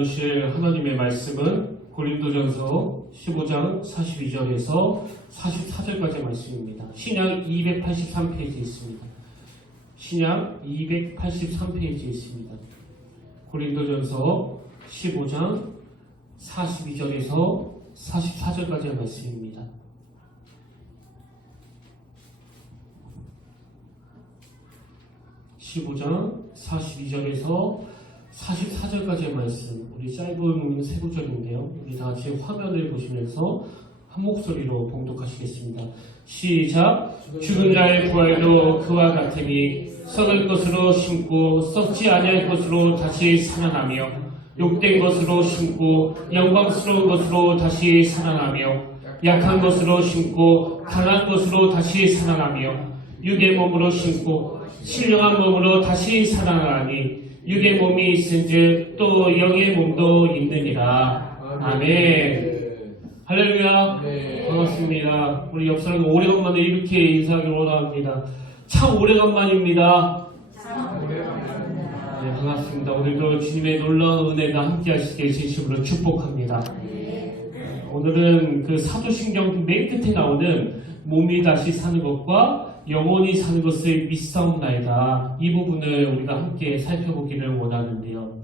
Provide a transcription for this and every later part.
오늘 하나님의 말씀은 고린도전서 15장 42절에서 44절까지의 말씀입니다. 신약 283페이지에 있습니다. 신약 283페이지에 있습니다. 고린도전서 15장 42절에서 44절까지의 말씀입니다. (15장 42절에서) 44절까지의 말씀, 우리 짧은 세 구절인데요. 우리 다 같이 화면을 보시면서 한 목소리로 봉독하시겠습니다. 시작. 죽은 자의 부활도 그와 같으니 썩을 것으로 심고 썩지 아니할 것으로 다시 살아나며 욕된 것으로 심고 영광스러운 것으로 다시 살아나며 약한 것으로 심고 강한 것으로 다시 살아나며 육의 몸으로 심고 신령한 몸으로 다시 살아나니 육의 몸이 있은즉 또 영의 몸도 있느니라. 아멘. 할렐루야. 네. 반갑습니다. 우리 옆 사람 오래간만에 이렇게 인사하기로 원합니다. 참 오래간만입니다. 참 오래간만입니다. 네, 반갑습니다. 오늘도 주님의 놀라운 은혜가 함께 하시길 진심으로 축복합니다. 네. 오늘은 그 사도신경 맨 끝에 나오는 몸이 다시 사는 것과 영원히 사는 것을 믿사옵나이다. 이 부분을 우리가 함께 살펴보기를 원하는데요.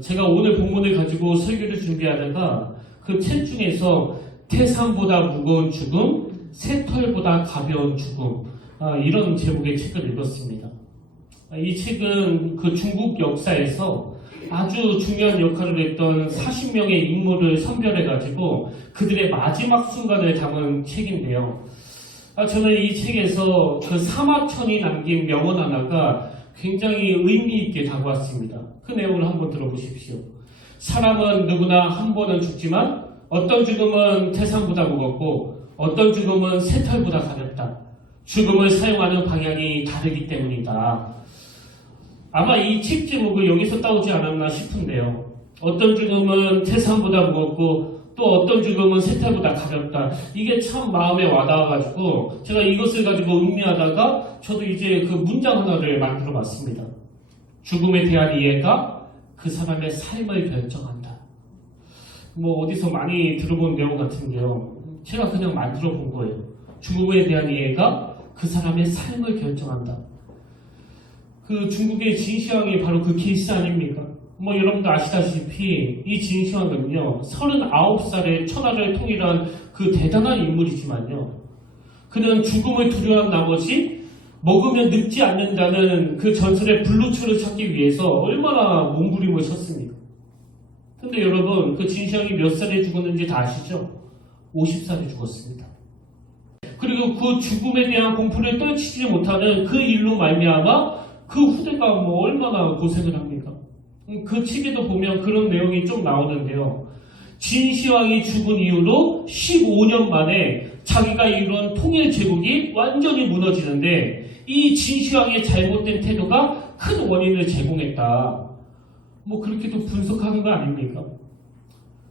제가 오늘 본문을 가지고 설교를 준비하다가 그 책 중에서 태산보다 무거운 죽음, 새털보다 가벼운 죽음, 이런 제목의 책을 읽었습니다. 이 책은 그 중국 역사에서 아주 중요한 역할을 했던 40명의 인물을 선별해가지고 그들의 마지막 순간을 담은 책인데요. 저는 이 책에서 그 사마천이 남긴 명언 하나가 굉장히 의미 있게 다가왔습니다. 그 내용을 한번 들어보십시오. 사람은 누구나 한 번은 죽지만 어떤 죽음은 태산보다 무겁고 어떤 죽음은 새털보다 가볍다. 죽음을 사용하는 방향이 다르기 때문이다. 아마 이 책 제목을 여기서 따오지 않았나 싶은데요. 어떤 죽음은 태산보다 무겁고 또 어떤 죽음은 새털보다 가볍다. 이게 참 마음에 와닿아가지고 제가 이것을 가지고 음미하다가 저도 이제 그 문장 하나를 만들어 봤습니다. 죽음에 대한 이해가 그 사람의 삶을 결정한다. 뭐 어디서 많이 들어본 내용 같은데요. 제가 그냥 만들어 본 거예요. 죽음에 대한 이해가 그 사람의 삶을 결정한다. 그 중국의 진시황이 바로 그 케이스 아닙니까? 뭐 여러분도 아시다시피 이 진시황은요 39살의 천하를 통일한 그 대단한 인물이지만요, 그는 죽음을 두려워한 나머지 먹으면 늙지 않는다는 그 전설의 블루초를 찾기 위해서 얼마나 몸부림을 쳤습니까? 근데 여러분, 그 진시황이 몇 살에 죽었는지 다 아시죠? 50살에 죽었습니다. 그리고 그 죽음에 대한 공포를 떨치지 못하는 그 일로 말미암아 그 후대가 뭐 얼마나 고생을 합니까? 그 책에도 보면 그런 내용이 좀 나오는데요. 진시황이 죽은 이후로 15년 만에 자기가 이룬 통일 제국이 완전히 무너지는데 이 진시황의 잘못된 태도가 큰 원인을 제공했다. 뭐 그렇게도 분석하는 거 아닙니까?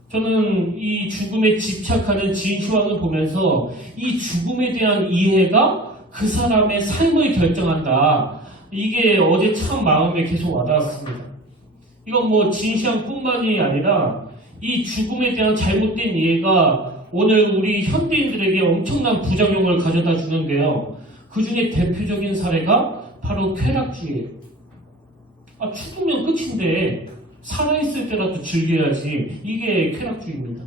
저는 이 죽음에 집착하는 진시황을 보면서 이 죽음에 대한 이해가 그 사람의 삶을 결정한다. 이게 어제 참 마음에 계속 와닿았습니다. 이건 뭐 진시황뿐만이 아니라 이 죽음에 대한 잘못된 이해가 오늘 우리 현대인들에게 엄청난 부작용을 가져다 주는데요. 그 중에 대표적인 사례가 바로 쾌락주의예요. 죽으면 끝인데 살아있을 때라도 즐겨야지. 이게 쾌락주의입니다.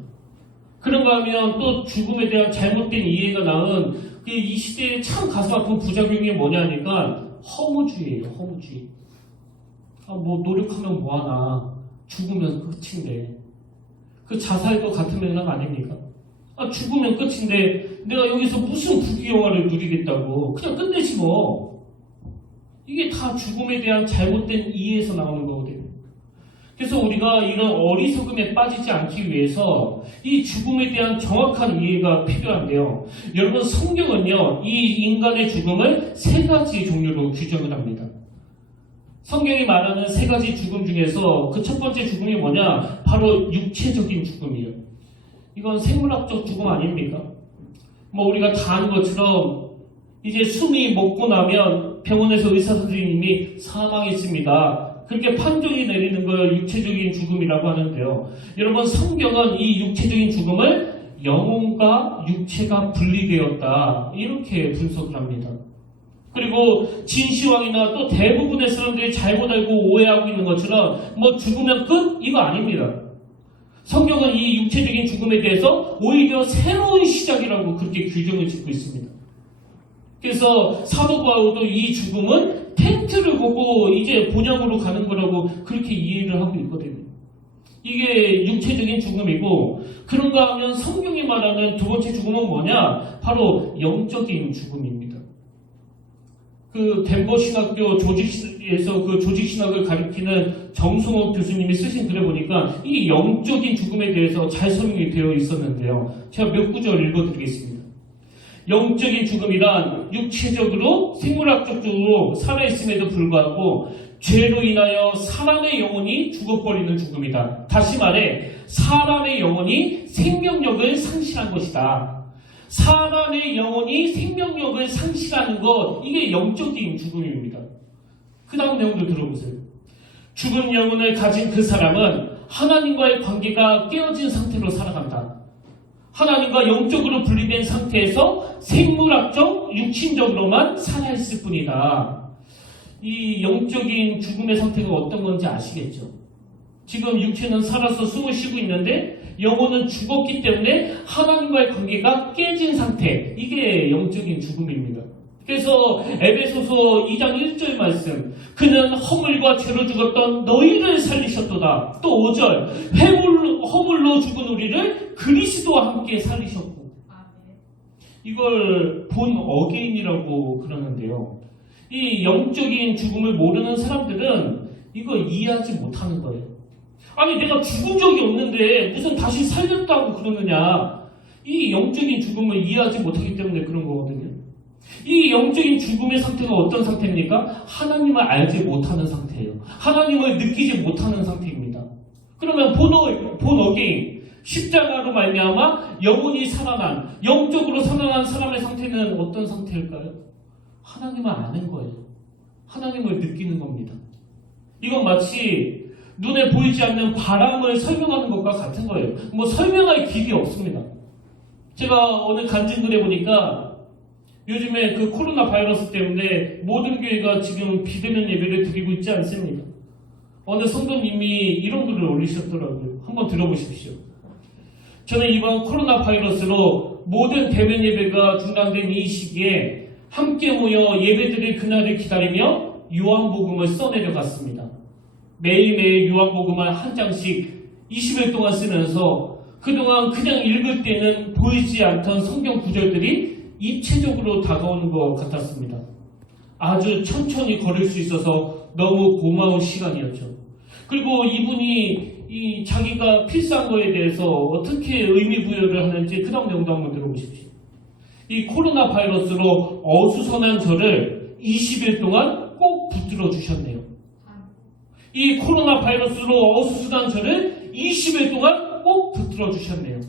그런가 하면 또 죽음에 대한 잘못된 이해가 낳은 이 시대의 참 가슴 아픈 부작용이 뭐냐니까 허무주의예요. 허무주의. 뭐 노력하면 뭐하나, 죽으면 끝인데. 그 자살도 같은 맥락 아닙니까? 죽으면 끝인데 내가 여기서 무슨 부귀영화를 누리겠다고 그냥 끝내지 뭐. 이게 다 죽음에 대한 잘못된 이해에서 나오는 거거든요. 그래서 우리가 이런 어리석음에 빠지지 않기 위해서 이 죽음에 대한 정확한 이해가 필요한데요. 여러분, 성경은요 이 인간의 죽음을 세 가지 종류로 규정을 합니다. 성경이 말하는 세 가지 죽음 중에서 그 첫 번째 죽음이 뭐냐? 바로 육체적인 죽음이에요. 이건 생물학적 죽음 아닙니까? 뭐 우리가 다 아는 것처럼 이제 숨이 멎고 나면 병원에서 의사 선생님이 사망했습니다. 그렇게 판정이 내리는 걸 육체적인 죽음이라고 하는데요. 여러분, 성경은 이 육체적인 죽음을 영혼과 육체가 분리되었다, 이렇게 분석을 합니다. 그리고 진시황이나 또 대부분의 사람들이 잘못 알고 오해하고 있는 것처럼 죽으면 끝? 이거 아닙니다. 성경은 이 육체적인 죽음에 대해서 오히려 새로운 시작이라고 그렇게 규정을 짓고 있습니다. 그래서 사도 바울도 이 죽음은 텐트를 보고 이제 본향으로 가는 거라고 그렇게 이해를 하고 있거든요. 이게 육체적인 죽음이고, 그런가 하면 성경이 말하는 두 번째 죽음은 뭐냐? 바로 영적인 죽음입니다. 그 덴버 신학교 조직에서 그 조직신학을 가리키는 정승호 교수님이 쓰신 글에 보니까 이 영적인 죽음에 대해서 잘 설명이 되어 있었는데요. 제가 몇 구절 읽어드리겠습니다. 영적인 죽음이란 육체적으로 생물학적으로 살아있음에도 불구하고 죄로 인하여 사람의 영혼이 죽어버리는 죽음이다. 다시 말해, 사람의 영혼이 생명력을 상실한 것이다. 사람의 영혼이 생명력을 상실하는 것, 이게 영적인 죽음입니다. 그 다음 내용도 들어보세요. 죽은 영혼을 가진 그 사람은 하나님과의 관계가 깨어진 상태로 살아간다. 하나님과 영적으로 분리된 상태에서 생물학적, 육신적으로만 살아있을 뿐이다. 이 영적인 죽음의 상태가 어떤 건지 아시겠죠? 지금 육체는 살아서 숨을 쉬고 있는데 영혼은 죽었기 때문에 하나님과의 관계가 깨진 상태, 이게 영적인 죽음입니다. 그래서 에베소서 2장 1절 말씀, 그는 허물과 죄로 죽었던 너희를 살리셨도다. 또 5절, 허물로 죽은 우리를 그리스도와 함께 살리셨고, 이걸 본 어게인이라고 그러는데요. 이 영적인 죽음을 모르는 사람들은 이걸 이해하지 못하는 거예요. 아니, 내가 죽은 적이 없는데 무슨 다시 살렸다고 그러느냐. 이 영적인 죽음을 이해하지 못하기 때문에 그런 거거든요. 이 영적인 죽음의 상태가 어떤 상태입니까? 하나님을 알지 못하는 상태예요. 하나님을 느끼지 못하는 상태입니다. 그러면 본 어게인, 십자가로 말미암아 영혼이 살아난, 영적으로 살아난 사람의 상태는 어떤 상태일까요? 하나님을 아는 거예요. 하나님을 느끼는 겁니다. 이건 마치 눈에 보이지 않는 바람을 설명하는 것과 같은 거예요. 설명할 길이 없습니다. 제가 오늘 간증글에 보니까 요즘에 그 코로나 바이러스 때문에 모든 교회가 지금 비대면 예배를 드리고 있지 않습니까? 어느 성도님이 이런 글을 올리셨더라고요. 한번 들어보십시오. 저는 이번 코로나 바이러스로 모든 대면 예배가 중단된 이 시기에 함께 모여 예배드릴 그날을 기다리며 요한복음을 써내려갔습니다. 매일매일 요한복음을 한 장씩 20일 동안 쓰면서 그동안 그냥 읽을 때는 보이지 않던 성경 구절들이 입체적으로 다가오는 것 같았습니다. 아주 천천히 걸을 수 있어서 너무 고마운 시간이었죠. 그리고 이분이 자기가 필사한 거에 대해서 어떻게 의미 부여를 하는지 그 다음 내용도 한번 들어보십시오. 이 코로나 바이러스로 어수선한 저를 20일 동안 꼭 붙들어 주셨네요. 이 코로나 바이러스로 어수선한 저를 20일 동안 꼭 붙들어 주셨네요.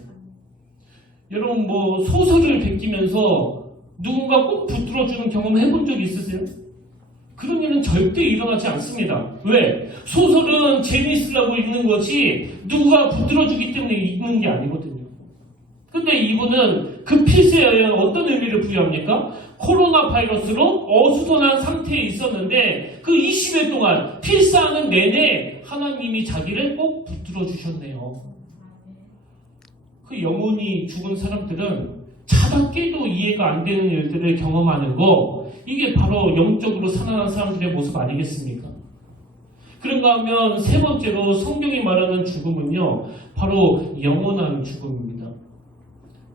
여러분 소설을 베끼면서 누군가 꼭 붙들어 주는 경험 해본 적 있으세요? 그런 일은 절대 일어나지 않습니다. 왜? 소설은 재미있으려고 읽는 거지 누가 붙들어 주기 때문에 읽는 게 아니거든요. 근데 이분은 그 필세에 어떤 의미를 부여합니까? 코로나 바이러스로 어수선한 상태에 있었는데 그 20일 동안 필사하는 내내 하나님이 자기를 꼭 붙들어 주셨네요. 그 영혼이 죽은 사람들은 자다 깨도 이해가 안 되는 일들을 경험하는 거, 이게 바로 영적으로 살아난 사람들의 모습 아니겠습니까? 그런가 하면 세 번째로 성경이 말하는 죽음은요, 바로 영원한 죽음입니다.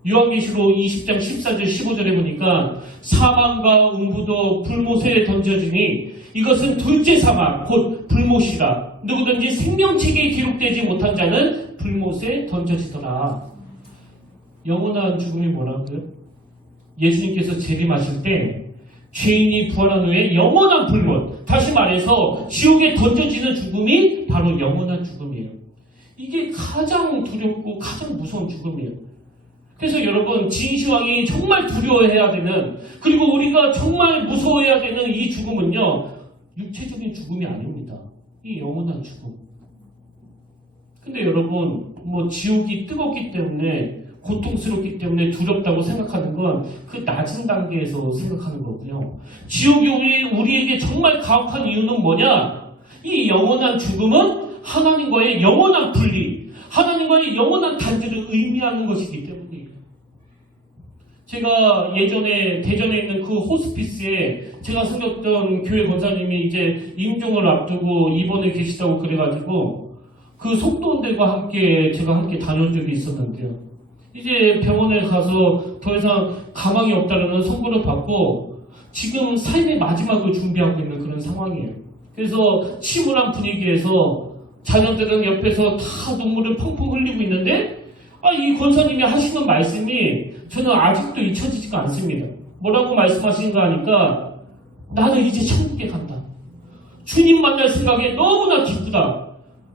요한계시록 20장 14절 15절에 보니까 사망과 음부도 불못에 던져지니 이것은 둘째 사망 곧 불못이라. 누구든지 생명책에 기록되지 못한 자는 불못에 던져지더라. 영원한 죽음이 뭐라고요? 예수님께서 재림하실 때 죄인이 부활한 후에 영원한 불못, 다시 말해서 지옥에 던져지는 죽음이 바로 영원한 죽음이에요. 이게 가장 두렵고 가장 무서운 죽음이에요. 그래서 여러분, 진시황이 정말 두려워해야 되는, 그리고 우리가 정말 무서워해야 되는 이 죽음은요, 육체적인 죽음이 아닙니다. 이 영원한 죽음. 근데 여러분, 지옥이 뜨겁기 때문에, 고통스럽기 때문에 두렵다고 생각하는 건 그 낮은 단계에서 생각하는 거고요. 지옥이 우리에게 정말 가혹한 이유는 뭐냐? 이 영원한 죽음은 하나님과의 영원한 분리, 하나님과의 영원한 단절을 의미하는 것이기 때문이에요. 제가 예전에 대전에 있는 그 호스피스에 제가 섬겼던 교회 권사님이 이제 임종을 앞두고 입원해 계시다고 그래가지고 그 속도원들과 함께 제가 함께 다녀온 적이 있었는데요. 이제 병원에 가서 더 이상 가망이 없다는 선고를 받고 지금 삶의 마지막을 준비하고 있는 그런 상황이에요. 그래서 침울한 분위기에서 자녀들은 옆에서 다 눈물을 펑펑 흘리고 있는데 이 권사님이 하시는 말씀이 저는 아직도 잊혀지지가 않습니다. 뭐라고 말씀하시는가 하니까 나는 이제 천국에 간다. 주님 만날 생각에 너무나 기쁘다.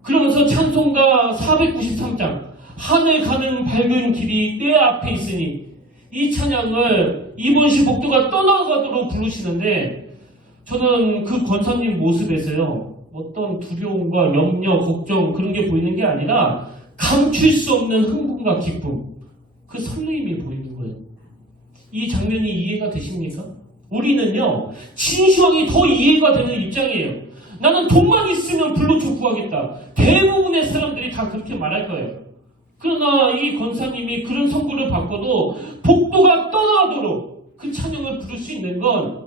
그러면서 찬송가 493장 하늘 가는 밝은 길이 내 앞에 있으니 이 찬양을 이본시 목도가 떠나가도록 부르시는데 저는 그 권사님 모습에서요 어떤 두려움과 염려, 걱정 그런 게 보이는 게 아니라 감출 수 없는 흥분과 기쁨, 그 설레임이 보이는 거예요. 이 장면이 이해가 되십니까? 우리는요 진시황이 더 이해가 되는 입장이에요. 나는 돈만 있으면 불로초 구하겠다. 대부분의 사람들이 다 그렇게 말할 거예요. 그러나 이 권사님이 그런 선고를 받고도 복도가 떠나도록 그 찬양을 부를 수 있는 건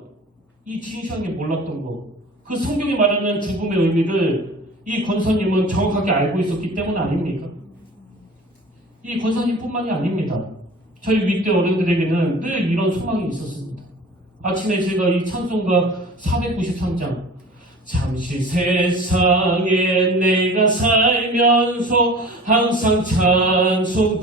이 진시황이 몰랐던 거. 그 성경이 말하는 죽음의 의미를 이 권사님은 정확하게 알고 있었기 때문 아닙니까? 이 권사님뿐만이 아닙니다. 저희 윗대 어른들에게는 늘 이런 소망이 있었습니다. 아침에 제가 이 찬송가 493장 잠시 세상에 내가 살면서 항상 찬송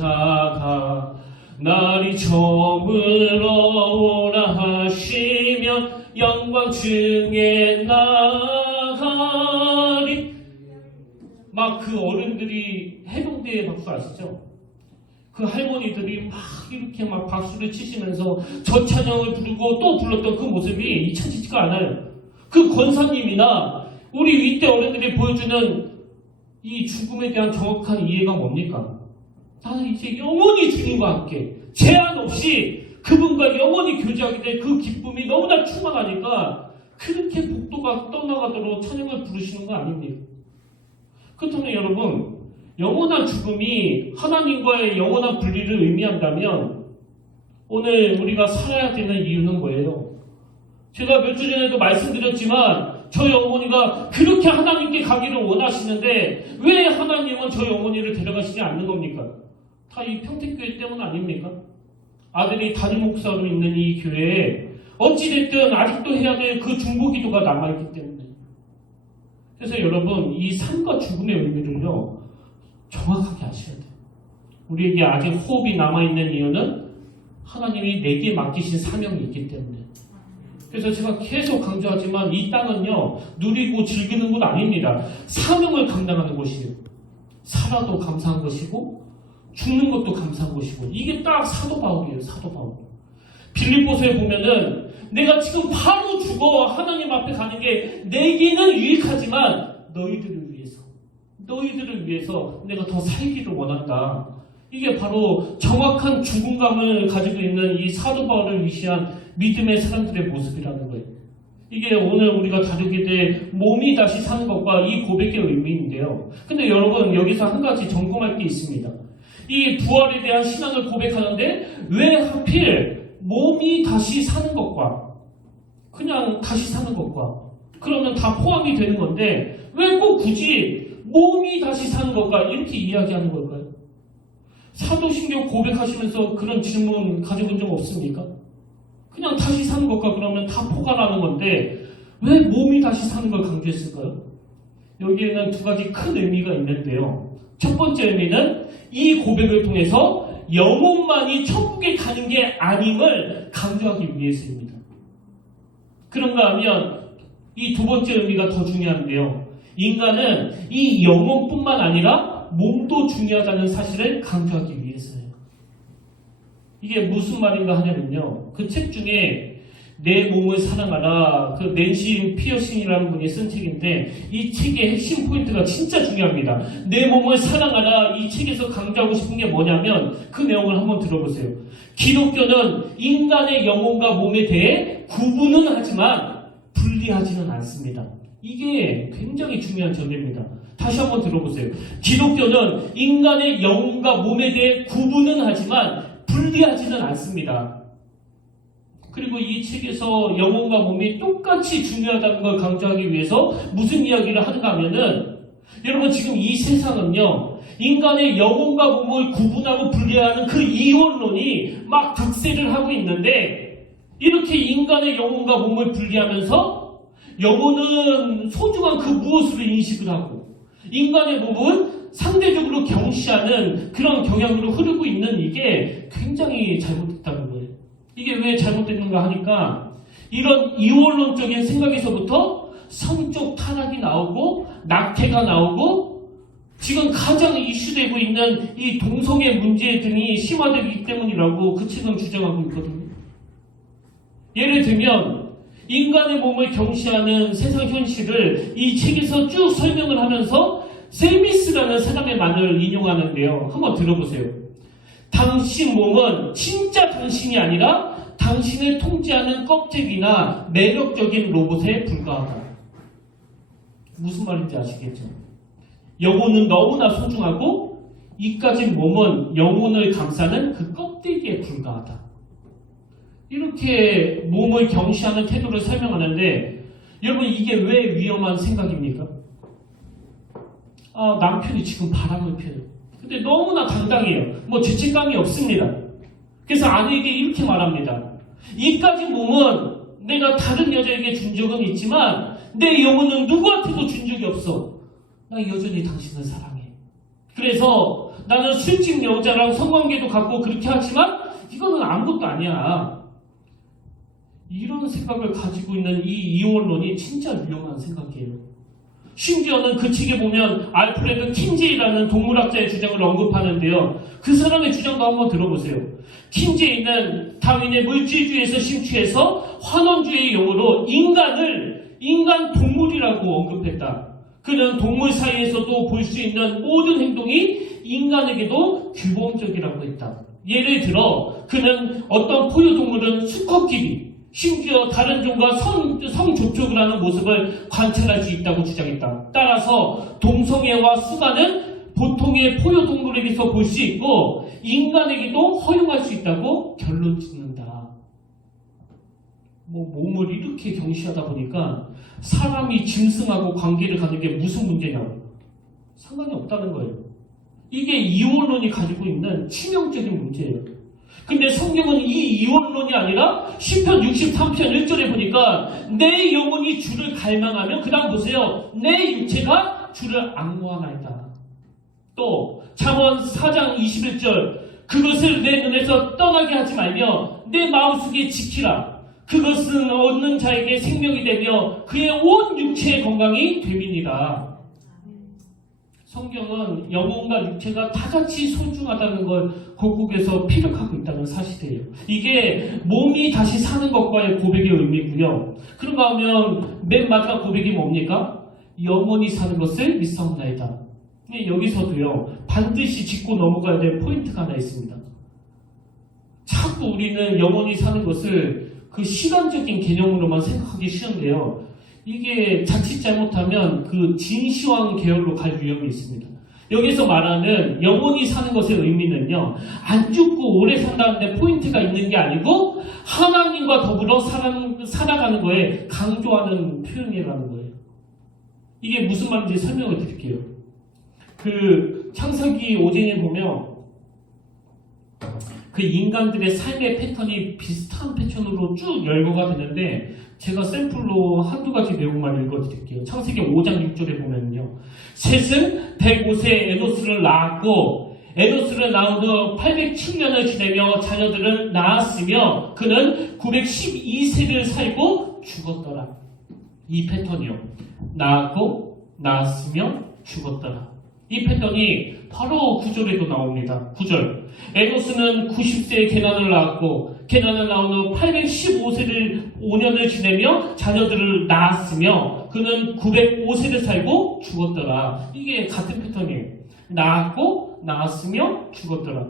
부르다가 날이 저물어 오라 하시면 영광 중에 나가리. 막 그 어른들이 해병대의 박수 아시죠? 그 할머니들이 막 이렇게 막 박수를 치시면서 저 찬양을 부르고 또 불렀던 그 모습이 잊혀지지가 않아요. 그 권사님이나 우리 윗대 어른들이 보여주는 이 죽음에 대한 정확한 이해가 뭡니까? 나는 이제 영원히 주님과 함께 제한 없이 그분과 영원히 교제하게 될 그 기쁨이 너무나 충만하니까 그렇게 복도가 떠나가도록 찬양을 부르시는 거 아닙니까? 그렇다면 여러분, 영원한 죽음이 하나님과의 영원한 분리를 의미한다면 오늘 우리가 살아야 되는 이유는 뭐예요? 제가 몇 주 전에도 말씀드렸지만 저희 어머니가 그렇게 하나님께 가기를 원하시는데 왜 하나님은 저희 어머니를 데려가시지 않는 겁니까? 다 이 평택교회 때문 아닙니까? 아들이 담임 목사로 있는 이 교회에 어찌됐든 아직도 해야 될 그 중보기도가 남아있기 때문에. 그래서 여러분, 이 삶과 죽음의 의미를요 정확하게 아셔야 돼요. 우리에게 아직 호흡이 남아있는 이유는 하나님이 내게 맡기신 사명이 있기 때문에. 그래서 제가 계속 강조하지만 이 땅은요 누리고 즐기는 곳 아닙니다. 사명을 감당하는 곳이에요. 살아도 감사한 것이고 죽는 것도 감사한 것이고, 이게 딱 사도 바울이에요. 사도 바울. 빌립보서에 보면은 내가 지금 바로 죽어 하나님 앞에 가는 게 내게는 유익하지만 너희들을 위해서 내가 더 살기를 원한다. 이게 바로 정확한 죽음감을 가지고 있는 이 사도 바울을 위시한 믿음의 사람들의 모습이라는 거예요. 이게 오늘 우리가 다루게 될 몸이 다시 사는 것과 이 고백의 의미인데요. 근데 여러분, 여기서 한 가지 점검할 게 있습니다. 이 부활에 대한 신앙을 고백하는데 왜 하필 몸이 다시 사는 것과 그냥 다시 사는 것과 그러면 다 포함이 되는 건데 왜 꼭 굳이 몸이 다시 사는 것과 이렇게 이야기하는 걸까요? 사도신경 고백하시면서 그런 질문 가져본 적 없습니까? 그냥 다시 사는 것과 그러면 다 포괄하는 건데 왜 몸이 다시 사는 걸 강조했을까요? 여기에는 두 가지 큰 의미가 있는데요. 첫 번째 의미는 이 고백을 통해서 영혼만이 천국에 가는 게 아님을 강조하기 위해서입니다. 그런가 하면 이 두 번째 의미가 더 중요한데요. 인간은 이 영혼뿐만 아니라 몸도 중요하다는 사실을 강조하기 위해서예요. 이게 무슨 말인가 하냐면요. 그 책 중에 내 몸을 사랑하라. 그 낸시 피어싱이라는 분이 쓴 책인데 이 책의 핵심 포인트가 진짜 중요합니다. 내 몸을 사랑하라. 이 책에서 강조하고 싶은 게 뭐냐면 그 내용을 한번 들어보세요. 기독교는 인간의 영혼과 몸에 대해 구분은 하지만 분리하지는 않습니다. 이게 굉장히 중요한 전제입니다. 다시 한번 들어보세요. 기독교는 인간의 영혼과 몸에 대해 구분은 하지만 분리하지는 않습니다. 그리고 이 책에서 영혼과 몸이 똑같이 중요하다는 걸 강조하기 위해서 무슨 이야기를 하는가 하면은 여러분 지금 이 세상은요 인간의 영혼과 몸을 구분하고 분리하는 그 이원론이 막 득세를 하고 있는데 이렇게 인간의 영혼과 몸을 분리하면서 영혼은 소중한 그 무엇으로 인식을 하고 인간의 몸은 상대적으로 경시하는 그런 경향으로 흐르고 있는 이게 굉장히 잘못됐다는 거예요. 이게 왜 잘못됐는가 하니까 이런 이원론적인 생각에서부터 성적 타락이 나오고 낙태가 나오고 지금 가장 이슈되고 있는 이 동성애 문제 등이 심화되기 때문이라고 그 책은 주장하고 있거든요. 예를 들면 인간의 몸을 경시하는 세상 현실을 이 책에서 쭉 설명을 하면서 세미스라는 사람의 말을 인용하는데요. 한번 들어보세요. 당신 몸은 진짜 당신이 아니라 당신을 통제하는 껍데기나 매력적인 로봇에 불과하다. 무슨 말인지 아시겠죠? 영혼은 너무나 소중하고 이까진 몸은 영혼을 감싸는 그 껍데기에 불과하다. 이렇게 몸을 경시하는 태도를 설명하는데 여러분 이게 왜 위험한 생각입니까? 남편이 지금 바람을 피워요. 근데 너무나 당당해요. 뭐 죄책감이 없습니다. 그래서 아내에게 이렇게 말합니다. 이까진 몸은 내가 다른 여자에게 준 적은 있지만 내 영혼은 누구한테도 준 적이 없어. 나 여전히 당신을 사랑해. 그래서 나는 술집 여자랑 성관계도 갖고 그렇게 하지만 이거는 아무것도 아니야. 이런 생각을 가지고 있는 이 이원론이 진짜 위험한 생각이에요. 심지어는 그 책에 보면 알프레드 킨제이라는 동물학자의 주장을 언급하는데요. 그 사람의 주장도 한번 들어보세요. 킨제이는 다윈의 물질주의에서 심취해서 환원주의의 용어로 인간 동물이라고 언급했다. 그는 동물 사이에서도 볼 수 있는 모든 행동이 인간에게도 규범적이라고 했다. 예를 들어 그는 어떤 포유동물은 수컷끼리 심지어 다른 종과 성접촉을 하는 모습을 관찰할 수 있다고 주장했다. 따라서 동성애와 수가는 보통의 포유동물에게서 볼 수 있고 인간에게도 허용할 수 있다고 결론 짓는다. 몸을 이렇게 경시하다 보니까 사람이 짐승하고 관계를 갖는 게 무슨 문제냐고 상관이 없다는 거예요. 이게 이원론이 가지고 있는 치명적인 문제예요. 근데 성경은 이 이원론이 아니라 시편 63편 1절에 보니까 내 영혼이 주를 갈망하면 그 다음 보세요. 내 육체가 주를 앙모하나이다. 또 잠언 4장 21절 그것을 내 눈에서 떠나게 하지 말며 내 마음속에 지키라. 그것은 얻는 자에게 생명이 되며 그의 온 육체의 건강이 됨이니라. 성경은 영혼과 육체가 다 같이 소중하다는 걸 곳곳에서 피력하고 있다는 사실이에요. 이게 몸이 다시 사는 것과의 고백의 의미고요. 그런가 하면 맨 마지막 고백이 뭡니까? 영혼이 사는 것을 믿사옵나이다. 여기서도요. 반드시 짚고 넘어가야 될 포인트가 하나 있습니다. 자꾸 우리는 영혼이 사는 것을 그 시간적인 개념으로만 생각하기 쉬운데요. 이게 자칫 잘못하면 그 진시황 계열로 갈 위험이 있습니다. 여기서 말하는 영원히 사는 것의 의미는요, 안 죽고 오래 산다는데 포인트가 있는 게 아니고 하나님과 더불어 살아가는 거에 강조하는 표현이라는 거예요. 이게 무슨 말인지 설명을 드릴게요. 그 창세기 5장에 보면 그 인간들의 삶의 패턴이 비슷한 패턴으로 쭉 열거가 되는데 제가 샘플로 한두 가지 내용만 읽어드릴게요. 창세기 5장 6절에 보면요. 셋은 105세 에노스를 낳았고 에노스를 낳은 후 807년을 지내며 자녀들을 낳았으며 그는 912세를 살고 죽었더라. 이 패턴이요. 낳았고 낳았으며 죽었더라. 이 패턴이 바로 9절에도 나옵니다. 9절. 에노스는 90세에 게난을 낳았고 게나안을 나온 후 815세를 5년을 지내며 자녀들을 낳았으며 그는 905세를 살고 죽었더라. 이게 같은 패턴이에요. 낳았고 낳았으며 죽었더라.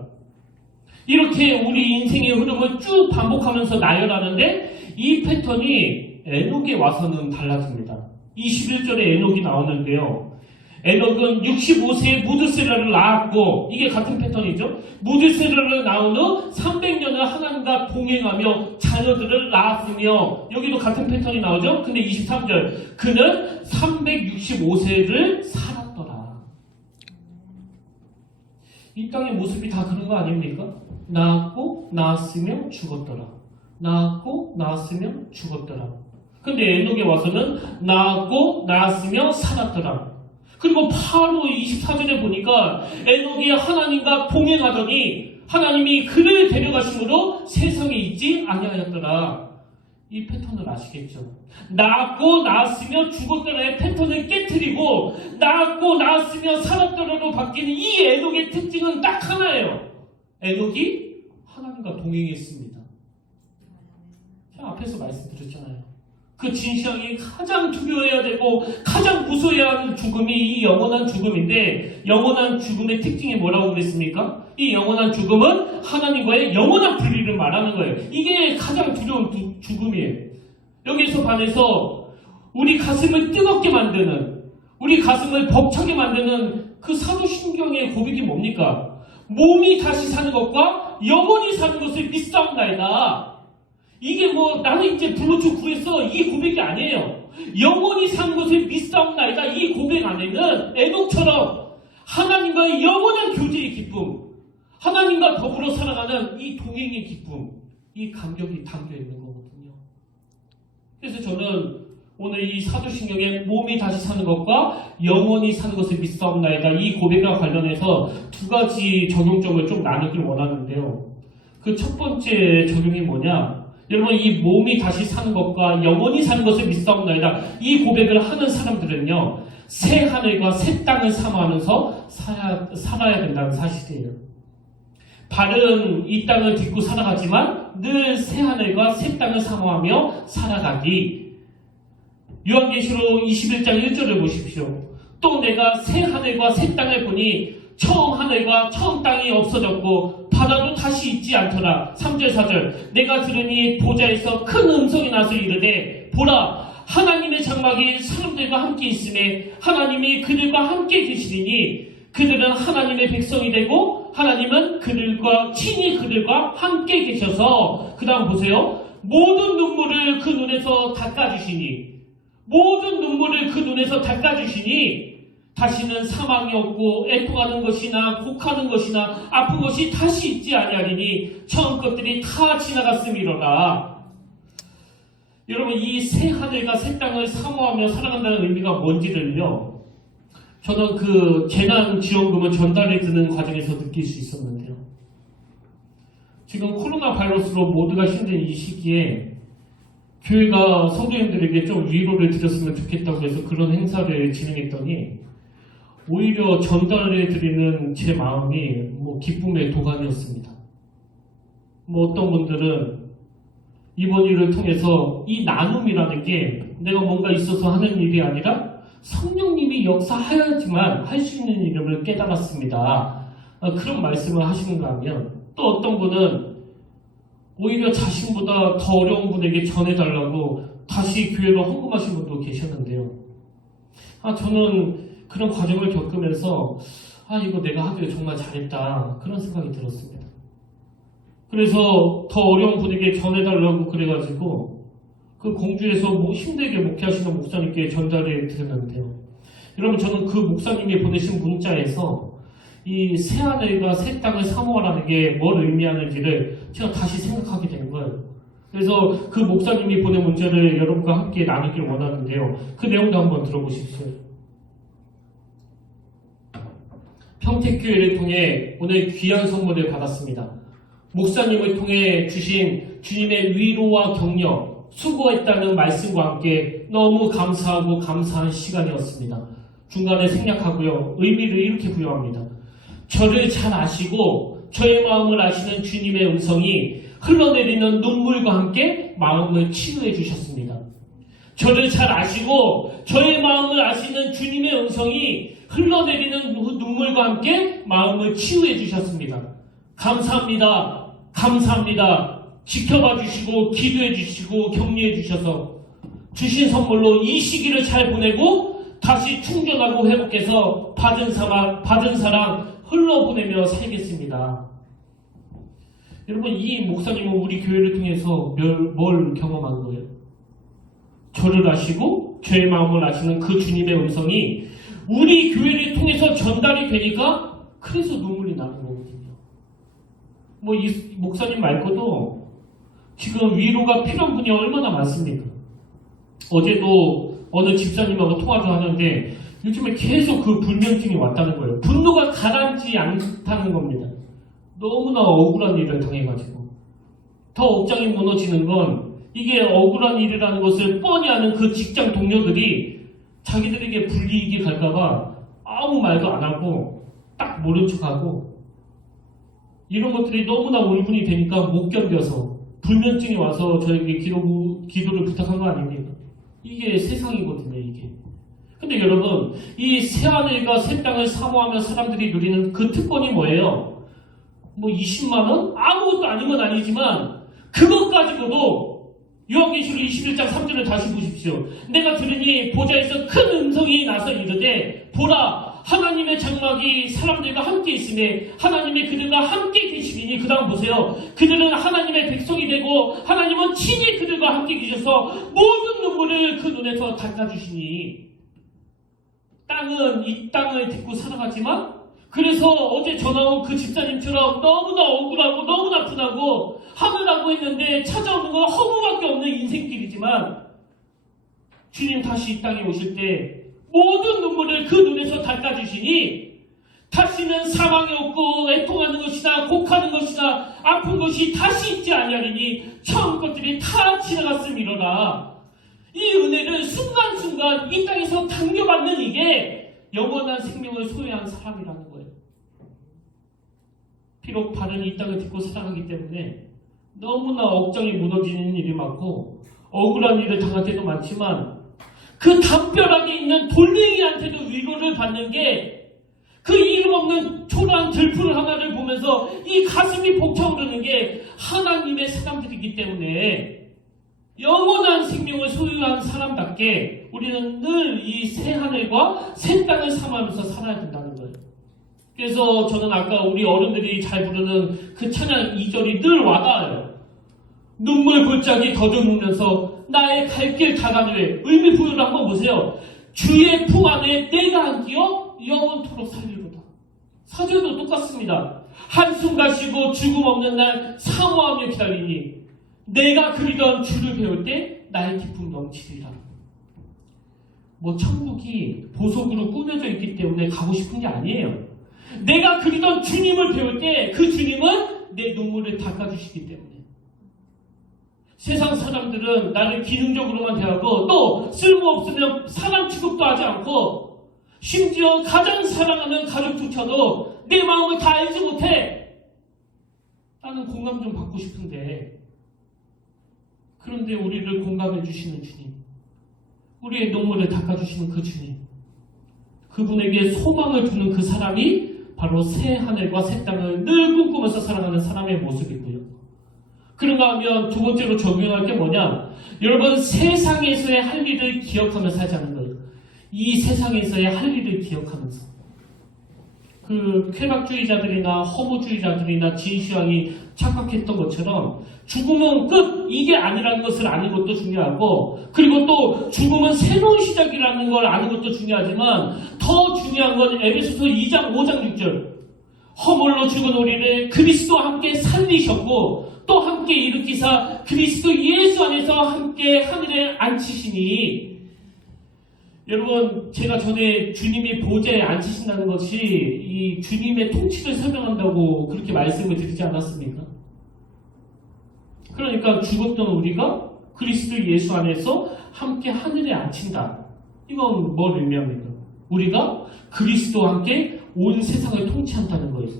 이렇게 우리 인생의 흐름을 쭉 반복하면서 나열하는데 이 패턴이 에녹에 와서는 달라집니다. 21절에 에녹이 나오는데요. 에녹은 65세에 무드셀라를 낳았고, 이게 같은 패턴이죠. 무드셀라를 낳은 후 300년을 하나님과 동행하며 자녀들을 낳았으며, 여기도 같은 패턴이 나오죠. 근데 23절, 그는 365세를 살았더라. 이 땅의 모습이 다 그런 거 아닙니까? 낳았고 낳았으며 죽었더라. 낳았고 낳았으며 죽었더라. 근데 에녹에 와서는 낳았고 낳았으며 살았더라. 그리고 바로 24절에 보니까 에녹이 하나님과 동행하더니 하나님이 그를 데려가심으로 세상에 있지 아니하였더라. 이 패턴을 아시겠죠? 낳았고 낳았으며 죽었더라의 패턴을 깨트리고 낳았고 낳았으며 살았더라로 바뀌는 이 에녹의 특징은 딱 하나예요. 에녹이 하나님과 동행했습니다. 제가 앞에서 말씀드렸잖아요. 그 진시황이 가장 두려워해야 되고 가장 무서워해야 하는 죽음이 이 영원한 죽음인데, 영원한 죽음의 특징이 뭐라고 그랬습니까? 이 영원한 죽음은 하나님과의 영원한 분리를 말하는 거예요. 이게 가장 두려운 죽음이에요. 여기서 반해서 우리 가슴을 뜨겁게 만드는, 우리 가슴을 벅차게 만드는 그 사도신경의 고백이 뭡니까? 몸이 다시 사는 것과 영원히 사는 것을 믿사옵나이다. 이게 뭐 나는 이제 불로초 구했어, 이 고백이 아니에요. 영원히 사는 것을 믿사옵나이다. 이 고백 안에는 에녹처럼 하나님과의 영원한 교제의 기쁨, 하나님과 더불어 살아가는 이 동행의 기쁨, 이 감격이 담겨 있는 거거든요. 그래서 저는 오늘 이 사도신경의 몸이 다시 사는 것과 영원히 사는 것을 믿사옵나이다, 이 고백과 관련해서 두 가지 적용점을 좀 나누길 원하는데요. 그 첫 번째 적용이 뭐냐? 여러분, 이 몸이 다시 사는 것과 영원히 사는 것을 믿사옵나이다, 이 고백을 하는 사람들은요, 새 하늘과 새 땅을 사모하면서 살아야 된다는 사실이에요. 발은 이 땅을 딛고 살아가지만 늘 새 하늘과 새 땅을 사모하며 살아가기. 요한계시록 21장 1절을 보십시오. 또 내가 새 하늘과 새 땅을 보니 처음 하늘과 처음 땅이 없어졌고 바다도 다시 있지 않더라. 3절 4절, 내가 들으니 보좌에서 큰 음성이 나서 이르되 보라, 하나님의 장막이 사람들과 함께 있음에 하나님이 그들과 함께 계시리니 그들은 하나님의 백성이 되고 하나님은 친히 그들과 함께 계셔서, 그 다음 보세요. 모든 눈물을 그 눈에서 닦아주시니, 모든 눈물을 그 눈에서 닦아주시니 다시는 사망이 없고 애통하는 것이나 곡하는 것이나 아픈 것이 다시 있지 아니하리니 처음 것들이 다 지나갔음이로라. 여러분, 이 새 하늘과 새 땅을 사모하며 살아간다는 의미가 뭔지를요, 저는 그 재난지원금을 전달해 드는 과정에서 느낄 수 있었는데요. 지금 코로나 바이러스로 모두가 힘든 이 시기에 교회가 성도님들에게 좀 위로를 드렸으면 좋겠다고 해서 그런 행사를 진행했더니 오히려 전달해 드리는 제 마음이 기쁨의 도가니였습니다. 어떤 분들은 이번 일을 통해서 이 나눔이라는 게 내가 뭔가 있어서 하는 일이 아니라 성령님이 역사하야지만 할 수 있는 일임을 깨달았습니다. 그런 말씀을 하시는가 하면, 또 어떤 분은 오히려 자신보다 더 어려운 분에게 전해달라고 다시 교회로 헌금하신 분도 계셨는데요. 저는 그런 과정을 겪으면서 이거 내가 하길 정말 잘했다, 그런 생각이 들었습니다. 그래서 더 어려운 분에게 전해달라고 그래가지고 그 공주에서 힘들게 목회하시는 목사님께 전달해 드렸는데요. 여러분, 저는 그 목사님이 보내신 문자에서 이 새 하늘과 새 땅을 사모하라는 게 뭘 의미하는지를 제가 다시 생각하게 된 거예요. 그래서 그 목사님이 보낸 문자를 여러분과 함께 나누길 원하는데요. 그 내용도 한번 들어보십시오. 평택교회를 통해 오늘 귀한 선물을 받았습니다. 목사님을 통해 주신 주님의 위로와 격려, 수고했다는 말씀과 함께 너무 감사하고 감사한 시간이었습니다. 중간에 생략하고요, 의미를 이렇게 부여합니다. 저를 잘 아시고 저의 마음을 아시는 주님의 음성이 흘러내리는 눈물과 함께 마음을 치유해 주셨습니다. 저를 잘 아시고 저의 마음을 아시는 주님의 음성이 흘러내리는 눈물과 함께 마음을 치유해 주셨습니다. 감사합니다. 감사합니다. 지켜봐 주시고 기도해 주시고 격려해 주셔서 주신 선물로 이 시기를 잘 보내고 다시 충전하고 회복해서 받은 사랑 흘러보내며 살겠습니다. 여러분, 이 목사님은 우리 교회를 통해서 뭘 경험한 거예요? 저를 아시고 저의 마음을 아시는 그 주님의 음성이 우리 교회를 통해서 전달이 되니까 그래서 눈물이 나는 거거든요. 뭐 이 목사님 말고도 지금 위로가 필요한 분이 얼마나 많습니까? 어제도 어느 집사님하고 통화도 하는데 요즘에 계속 그 불면증이 왔다는 거예요. 분노가 가라앉지 않다는 겁니다. 너무나 억울한 일을 당해가지고. 더 억장이 무너지는 건 이게 억울한 일이라는 것을 뻔히 아는 그 직장 동료들이 자기들에게 불이익이 갈까봐 아무 말도 안 하고 딱 모른 척하고 이런 것들이 너무나 울분이 되니까 못 견뎌서 불면증이 와서 저에게 기도를 부탁한 거 아닙니까? 이게 세상이거든요, 이게. 근데 여러분, 이 새하늘과 새 땅을 사모하며 사람들이 누리는 그 특권이 뭐예요? 뭐 20만원? 아무것도 아닌 건 아니지만 그것 가지고도 요한계시록 21장 3절을 다시 보십시오. 내가 들으니 보좌에서 큰 음성이 나서 이르되 보라 하나님의 장막이 사람들과 함께 있으며 하나님의 그들과 함께 계시리니 그 다음 보세요. 그들은 하나님의 백성이 되고 하나님은 친히 그들과 함께 계셔서 모든 눈물을 그 눈에서 닦아주시니 땅은 이 땅을 듣고 살아가지만 그래서 어제 전화 온 그 집사님처럼 너무나 억울하고 너무나 분하고 하느라고 했는데 찾아오는 건 허무밖에 없는 인생길이지만 주님 다시 이 땅에 오실 때 모든 눈물을 그 눈에서 닦아주시니 다시는 사망이 없고 애통하는 것이나 곡하는 것이나 아픈 것이 다시 있지 아니하리니 처음 것들이 다 지나갔음이로라. 이 은혜를 순간순간 이 땅에서 당겨받는 이게 영원한 생명을 소유한 사람이라는 거예요. 비록 바른 이 땅을 딛고 살아가기 때문에 너무나 억장이 무너지는 일이 많고 억울한 일을 당할 때도 많지만 그 담벼락에 있는 돌멩이한테도 위로를 받는 게 그 이름 없는 초라한 들풀 하나를 보면서 이 가슴이 벅차오르는 게 하나님의 사람들이기 때문에 영원한 생명을 소유한 사람답게 우리는 늘 이 새 하늘과 새 땅을 사모하면서 살아야 된다는 거예요. 그래서 저는 아까 우리 어른들이 잘 부르는 그 찬양 2절이 늘 와닿아요. 눈물 골짜기 더듬으면서 나의 갈 길 다가누에 의미 부여를 한번 보세요. 주의 품 안에 내가 안기어 영원토록 살리로다. 4절도 똑같습니다. 한숨 가시고 죽음 없는 날 사모하며 기다리니 내가 그리던 주를 배울 때 나의 기쁨 넘치리라. 뭐 천국이 보석으로 꾸며져 있기 때문에 가고 싶은 게 아니에요. 내가 그리던 주님을 배울 때 그 주님은 내 눈물을 닦아주시기 때문에. 세상 사람들은 나를 기능적으로만 대하고 또 쓸모없으면 사람 취급도 하지 않고 심지어 가장 사랑하는 가족조차도 내 마음을 다 알지 못해. 나는 공감 좀 받고 싶은데 그런데 우리를 공감해 주시는 주님, 우리의 눈물을 닦아주시는 그 주님, 그분에게 소망을 주는 그 사람이 바로 새 하늘과 새 땅을 늘 꿈꾸면서 살아가는 사람의 모습이고요. 그런가 하면 두 번째로 적용할 게 뭐냐? 여러분, 세상에서의 할 일을 기억하며 살자는 거예요. 이 세상에서의 할 일을 기억하면서. 그 쾌락주의자들이나 허무주의자들이나 진시황이 착각했던 것처럼 죽음은 끝! 이게 아니라는 것을 아는 것도 중요하고 그리고 또 죽음은 새로운 시작이라는 걸 아는 것도 중요하지만 더 중요한 건 에베소서 2장 5장 6절 허물로 죽은 우리를 그리스도와 함께 살리셨고 또 함께 일으키사 그리스도 예수 안에서 함께 하늘에 앉히시니 여러분, 제가 전에 주님이 보좌에 앉히신다는 것이 이 주님의 통치를 설명한다고 그렇게 말씀을 드리지 않았습니까? 그러니까 죽었던 우리가 그리스도 예수 안에서 함께 하늘에 앉힌다. 이건 뭘 의미합니까? 우리가 그리스도와 함께 온 세상을 통치한다는 거예요.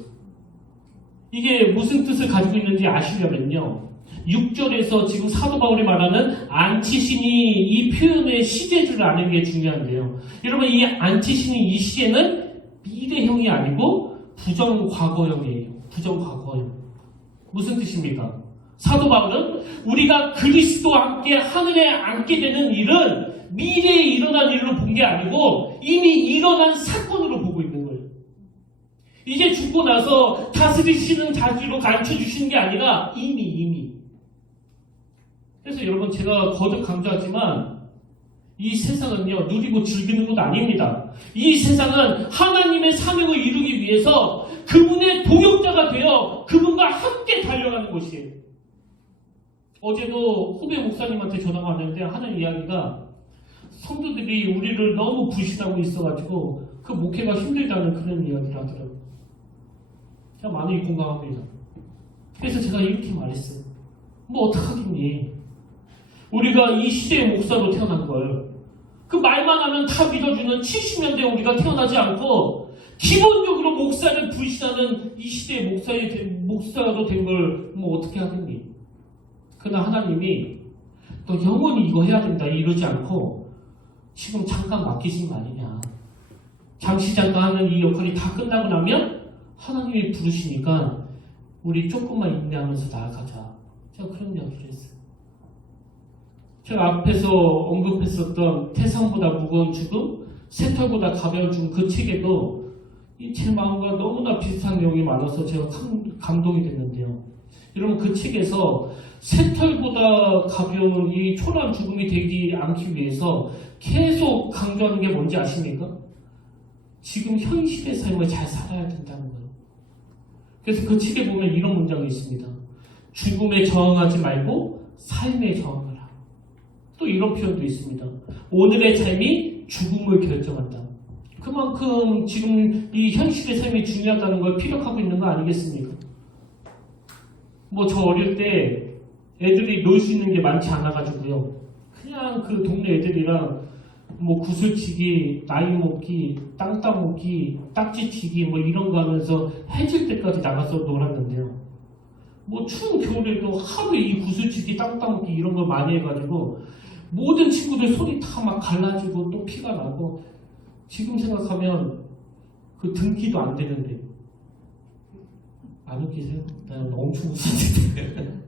이게 무슨 뜻을 가지고 있는지 아시려면요. 6절에서 지금 사도 바울이 말하는 안치신이 이 표현의 시제를 아는 게 중요한데요. 여러분 이 안치신이 이 시제는 미래형이 아니고 부정과거형이에요. 부정과거형. 무슨 뜻입니까? 사도 바울은 우리가 그리스도와 함께 하늘에 앉게 되는 일은 미래에 일어난 일로 본 게 아니고 이미 일어난 사건으로 보고 있는 거예요. 이제 죽고 나서 다스리시는 자기로 가르쳐주시는 게 아니라 이미. 그래서 여러분 제가 거듭 강조하지만 이 세상은요 누리고 즐기는 것 아닙니다. 이 세상은 하나님의 사명을 이루기 위해서 그분의 동역자가 되어 그분과 함께 달려가는 곳이에요. 어제도 후배 목사님한테 전화가 왔는데 하는 이야기가 성도들이 우리를 너무 부신하고 있어가지고 그 목회가 힘들다는 그런 이야기를 하더라고요. 제가 많이 공감합니다. 그래서 제가 이렇게 말했어요. 뭐 어떡하겠니? 우리가 이 시대의 목사로 태어난 걸 그 말만 하면 다 믿어주는 70년대에 우리가 태어나지 않고 기본적으로 목사를 불신하는 이 시대의 목사로 된 걸 뭐 어떻게 하겠니? 그러나 하나님이 또 영원히 이거 해야 된다 이러지 않고 지금 잠깐 맡기신 거 아니냐. 잠시 잠깐 하는 이 역할이 다 끝나고 나면 하나님이 부르시니까 우리 조금만 인내하면서 나아가자. 제가 그런 이야기를 했어요. 제가 앞에서 언급했었던 태산보다 무거운 죽음, 새털보다 가벼운 죽음 그 책에도 제 마음과 너무나 비슷한 내용이 많아서 제가 감동이 됐는데요. 여러분 그 책에서 새털보다 가벼운 이 초라한 죽음이 되지 않기 위해서 계속 강조하는 게 뭔지 아십니까? 지금 현실의 삶을 잘 살아야 된다는 거예요. 그래서 그 책에 보면 이런 문장이 있습니다. 죽음에 저항하지 말고 삶에 저항하라. 또 이런 표현도 있습니다. 오늘의 삶이 죽음을 결정한다. 그만큼 지금 이 현실의 삶이 중요하다는 걸 피력하고 있는 거 아니겠습니까? 뭐 저 어릴 때 애들이 놀 수 있는 게 많지 않아가지고요. 그냥 그 동네 애들이랑 뭐 구슬치기, 나이 먹기, 땅 따먹기, 딱지치기 뭐 이런 거 하면서 해질 때까지 나가서 놀았는데요. 뭐 추운 겨울에도 하루 이 구슬치기, 땅 따먹기 이런 걸 많이 해가지고 모든 친구들 손이 다 막 갈라지고 또 피가 나고 지금 생각하면 그 등기도 안 되는데 안 웃기세요? 나 엄청 웃었는데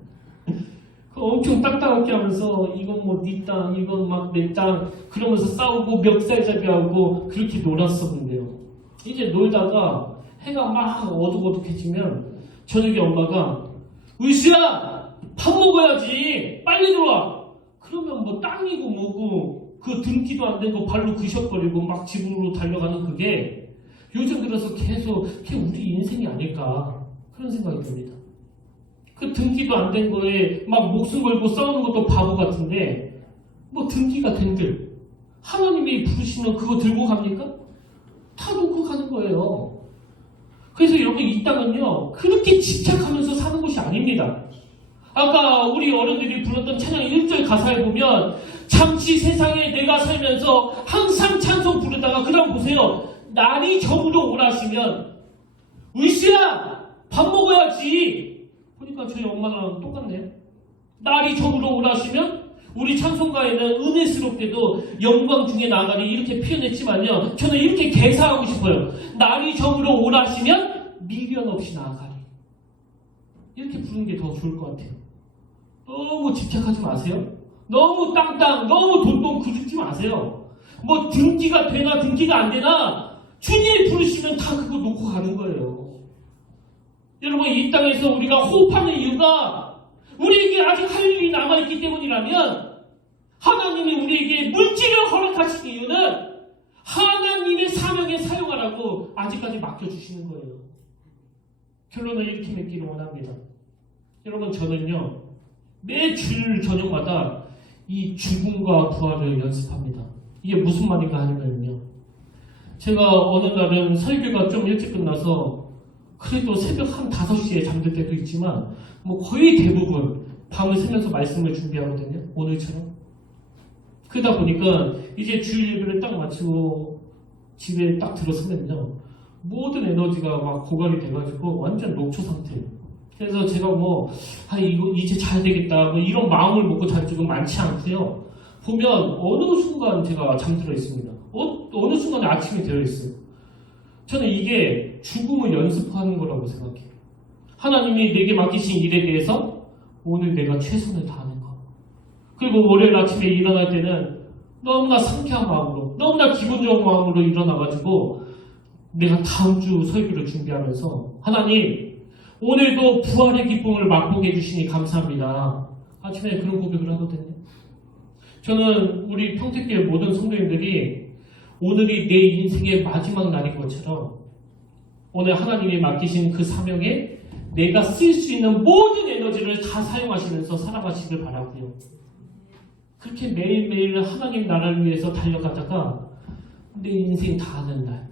그 엄청 딱딱하게 하면서 이건 뭐 네 땅, 이건 막 내 땅 그러면서 싸우고 멱살잡이하고 그렇게 놀았었는데요. 이제 놀다가 해가 막 어둑어둑해지면 저녁에 엄마가 의수야 밥 먹어야지 빨리 들어와. 그러면 뭐 땅이고 뭐고 그 등기도 안 된 거 발로 그셔버리고 막 집으로 달려가는 그게 요즘 들어서 계속 그게 우리 인생이 아닐까 그런 생각이 듭니다. 그 등기도 안 된 거에 막 목숨 걸고 싸우는 것도 바보 같은데 뭐 등기가 된들 하나님이 부르시면 그거 들고 갑니까? 다 놓고 가는 거예요. 그래서 여러분 이 땅은요 그렇게 집착하면서 사는 곳이 아닙니다. 아까 우리 어른들이 불렀던 찬양 1절 가사에 보면 잠시 세상에 내가 살면서 항상 찬송 부르다가 그 다음 보세요. 날이 저물어 오라시면 의수야 밥 먹어야지. 보니까 저희 엄마랑 똑같네요. 날이 저물어 오라시면 우리 찬송가에는 은혜스럽게도 영광 중에 나가리 이렇게 표현했지만요. 저는 이렇게 개사하고 싶어요. 날이 저물어 오라시면 미련 없이 나아가리. 이렇게 부르는 게 더 좋을 것 같아요. 너무 집착하지 마세요. 너무 땅땅, 너무 돈돈 그러지 마세요. 뭐 등기가 되나 등기가 안 되나 주님이 부르시면 다 그거 놓고 가는 거예요. 여러분 이 땅에서 우리가 호흡하는 이유가 우리에게 아직 할 일이 남아있기 때문이라면 하나님이 우리에게 물질을 허락하신 이유는 하나님의 사명에 사용하라고 아직까지 맡겨주시는 거예요. 결론은 이렇게 맺기를 원합니다. 여러분 저는요 매 주일 저녁마다 이 죽음과 부활을 연습합니다. 이게 무슨 말인가 하면요 제가 어느 날은 설교가 좀 일찍 끝나서 그래도 새벽 한 5시에 잠들 때도 있지만 뭐 거의 대부분 밤을 새면서 말씀을 준비하거든요. 오늘처럼. 그러다 보니까 이제 주일 예배를 딱 마치고 집에 딱 들어서면요 모든 에너지가 막 고갈이 돼가지고 완전 녹초 상태예요. 그래서 제가 이거 이제 잘 되겠다 이런 마음을 먹고 잔 적은 많지 않고요. 보면 어느 순간 제가 잠들어 있습니다. 어느 순간에 아침이 되어 있어요. 저는 이게 죽음을 연습하는 거라고 생각해요. 하나님이 내게 맡기신 일에 대해서 오늘 내가 최선을 다하는 거. 그리고 월요일 아침에 일어날 때는 너무나 상쾌한 마음으로, 너무나 기분 좋은 마음으로 일어나가지고 내가 다음 주 설교를 준비하면서 하나님, 오늘도 부활의 기쁨을 맛보게 해주시니 감사합니다. 아침에 그런 고백을 하거든요. 저는 우리 평택교회 모든 성도님들이 오늘이 내 인생의 마지막 날인 것처럼 오늘 하나님이 맡기신 그 사명에 내가 쓸 수 있는 모든 에너지를 다 사용하시면서 살아가시길 바라고요. 그렇게 매일매일 하나님 나라를 위해서 달려가다가 내 인생 다 하는 날,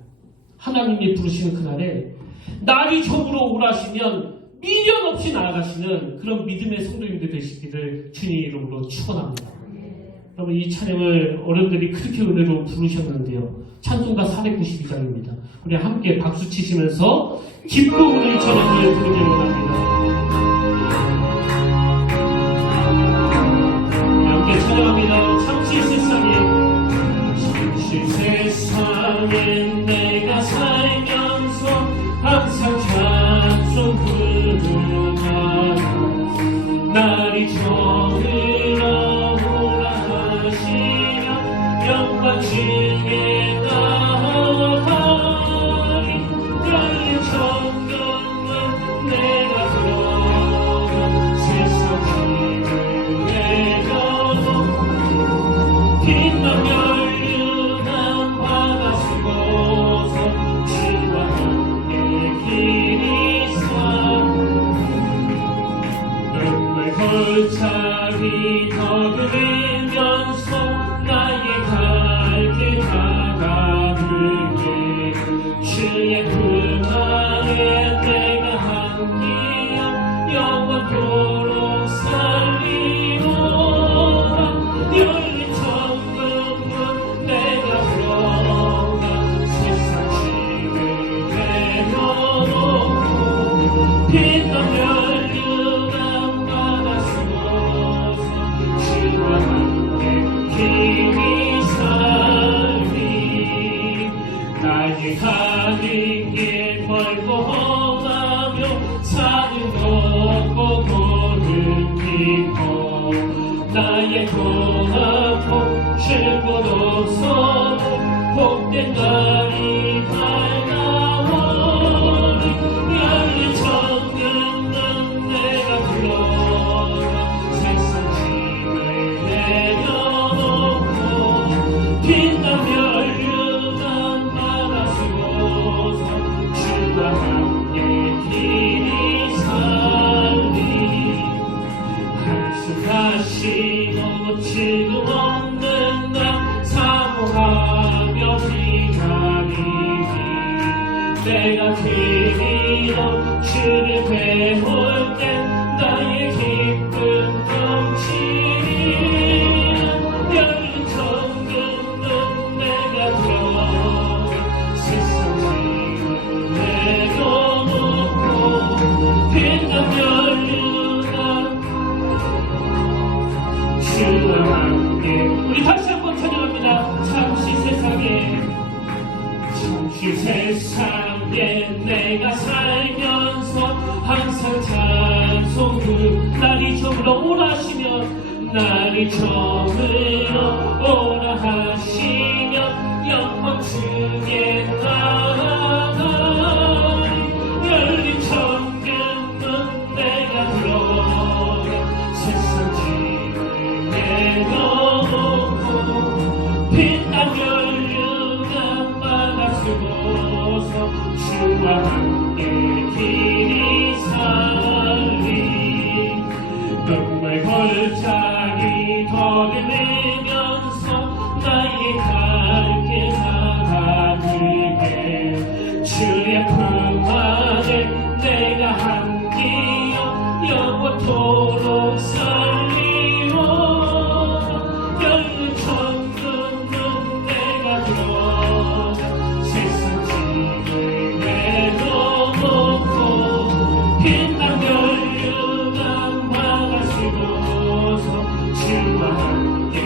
하나님이 부르시는 그날에 날이 저물어 오라시면 미련 없이 나아가시는 그런 믿음의 성도님들 되시기를 주님 이름으로 축원합니다. 여러분, 이 찬양을 어른들이 그렇게 은혜로 부르셨는데요. 찬송가 492장입니다. 우리 함께 박수 치시면서 기쁨으로 이 찬양을 부르기 원합니다. 함께 찬양합니다. 잠시 세상에 내가 살면서 항상 찬송 부르나 날이 저물어 오라 하시며 영광 중에 나아가리 열린 천국은 내가 들어가 세상 힘을 내려놓고 빛난 연륜한 바다 쓰고서 주와 함께 길이 서 눈물 골짜기 더듬으면서 나의 갈 길 다가르게 주의 품 안에 내가 함께여 영원토록 살리로다 열린 천국문 내가 들어가 세상 짐을 내려놓고 빛난 연륜한 바다 쓰고서 주와 함께 길이 살리 나의 가는 길 멀고 험하며 산은 높고 고는 깊고 나의 고난도 쉴 곳 없어도 복된 날이 밝아오니 열린 천국문 내가 들어가 세상 짐을 내려놓고 빛난 연륜한 바다 쓰고서 주와 함께 길이 살리 한숨하시고 지금 없는 날 사모하며 기다리니 내가 드리러 주를 배울 땐 나의 기쁨 넘치리 열린 천국문 내가 들어가 세상 짐을 내려놓고 빛난 연륜한 주와 함께 우리 다시 한번 찬양합니다. 잠시 세상에 내가 살면서 항상 찬송 날이 저물어 오라시면 날이 저물어 오라 하시면 영광 중에 나아가리 열린 천국문 내가 들어가 세상 짐을 내려놓고 빛난 연륜한 바다 쓰고서 주와 함께 길이 살리 눈물 골짜기 더듬으면서 나의 갈 길 다가르게 주의 품 안에 내가 함께여 영원토록 살리로다 열린 천국문 내가 들어가 세상 짐을 내려놓고 빛난 별 주셔서 주와 함께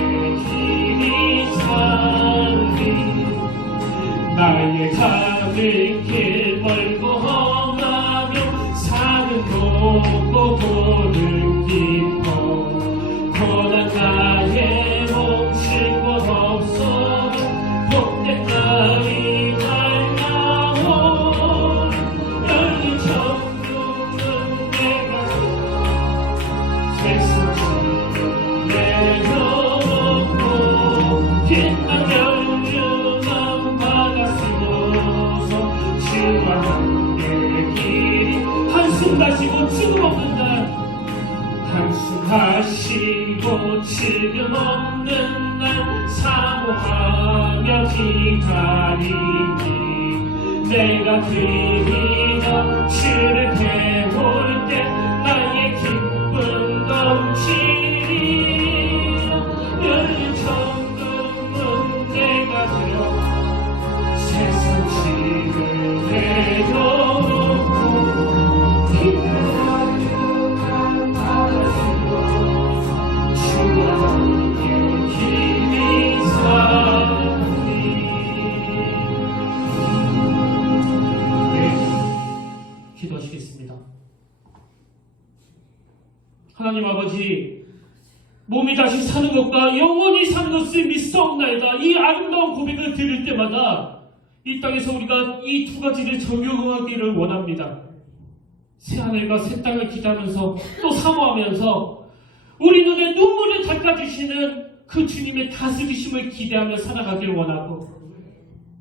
길이 살리 나의 가는 길 멀고 험하며 사는 곳고 도는 깊어 고난 나의 멈출 곳 없어 복된 날이 밝아오 열린 천국은 내가 세상을 내려놓고 빛난 열주만 받았으고서 주와 함께 길이 한숨 가시고 지금 없는 날 한숨하시고 지금 없는 날 사모하며 기다리니 내가 그리며 주를 배울 때 나의 기쁨 넘치리 열린 천국은 내가 되어 세상 짐을 내려놓고 빛나는 주와 함께 길이 살리 기도하시겠습니다. 하나님 아버지, 몸이 다시 사는 것과 영원히 사는 것을 믿사옵나이다. 이 아름다운 고백을 들을 때마다 이 땅에서 우리가 이 두 가지를 적용하기를 원합니다. 새하늘과 새 땅을 기대하면서 또 사모하면서 우리 눈에 눈물을 닦아주시는 그 주님의 다스리심을 기대하며 살아가기를 원하고,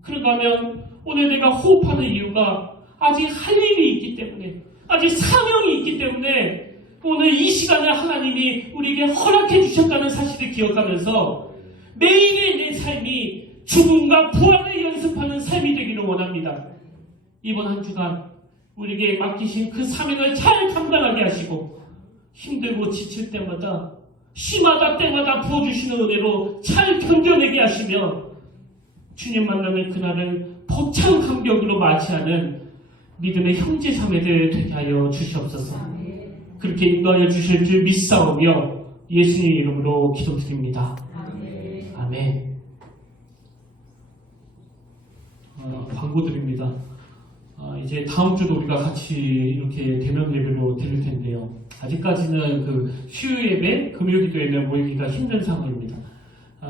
그런가 하면 오늘 내가 호흡하는 이유가 아직 할 일이 있기 때문에, 아직 사명이 있기 때문에 오늘 이 시간을 하나님이 우리에게 허락해 주셨다는 사실을 기억하면서 매일의 내 삶이 죽음과 부활을 연습하는 삶이 되기를 원합니다. 이번 한 주간 우리에게 맡기신 그 사명을 잘 감당하게 하시고 힘들고 지칠 때마다 심하다 때마다 부어주시는 은혜로 잘 견뎌내게 하시며 주님 만나는 그날을 벅찬 감격으로 맞이하는 믿음의 형제 자매들 되게 하여 주시옵소서. 그렇게 인도하여 주실 줄 믿사오며 예수님 이름으로 기도드립니다. 아멘. 광고 드립니다. 이제 다음 주도 우리가 같이 이렇게 대면 예배로 드릴 텐데요. 아직까지는 그 수요 예배, 금요 기도 예배 모이기가 힘든 상황입니다.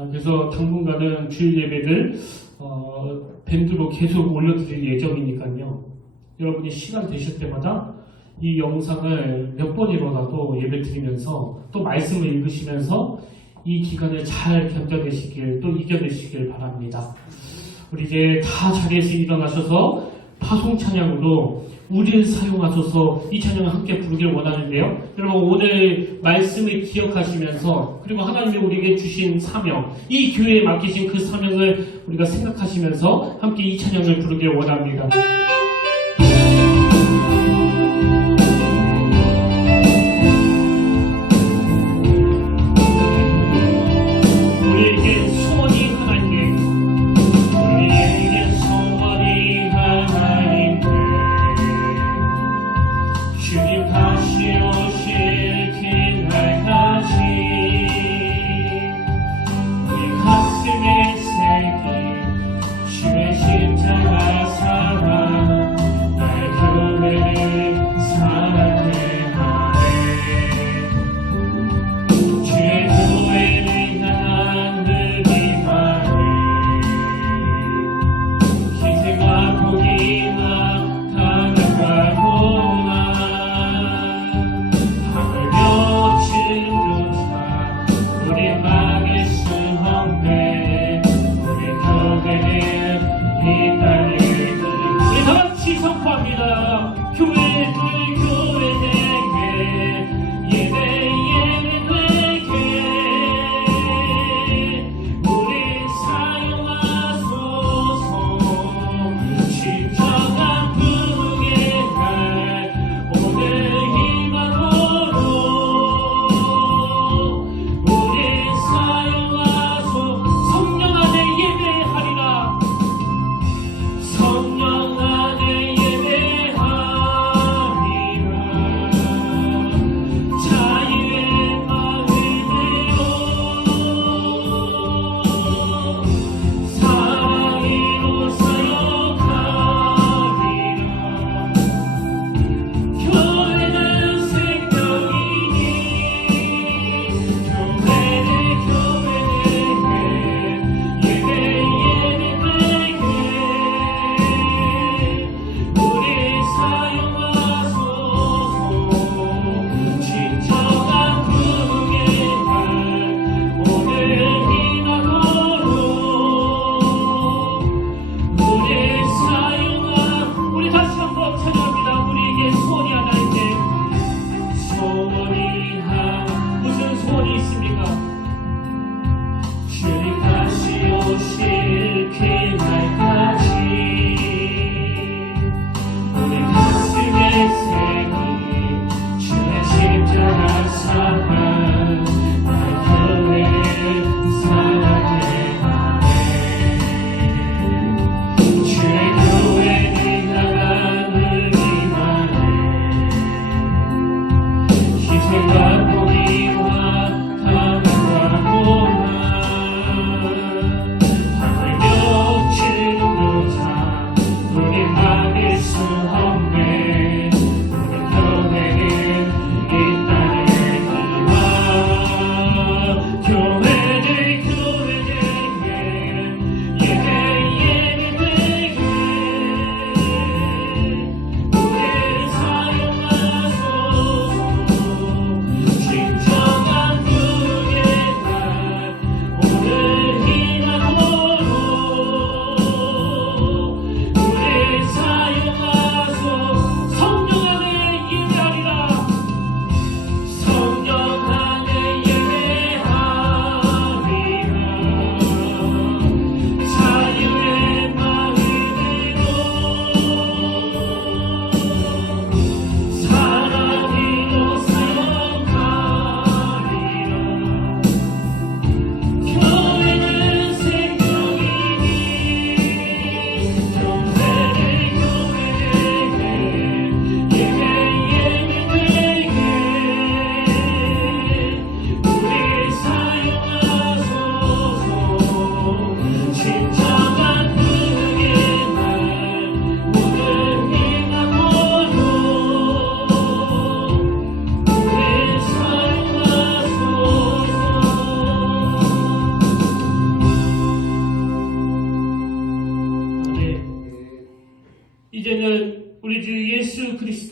그래서 당분간은 주일 예배를 밴드로 계속 올려드릴 예정이니까요. 여러분이 시간 되실 때마다 이 영상을 몇 번이라도 예배 드리면서 또 말씀을 읽으시면서 이 기간을 잘 견뎌내시길 또 이겨내시길 바랍니다. 우리 이제 다 자리에서 일어나셔서 파송 찬양으로 우리를 사용하셔서 이 찬양을 함께 부르길 원하는데요. 여러분 오늘 말씀을 기억하시면서 그리고 하나님이 우리에게 주신 사명, 이 교회에 맡기신 그 사명을 우리가 생각하시면서 함께 이 찬양을 부르길 원합니다. 가슴에 새긴 주의 십자가 사랑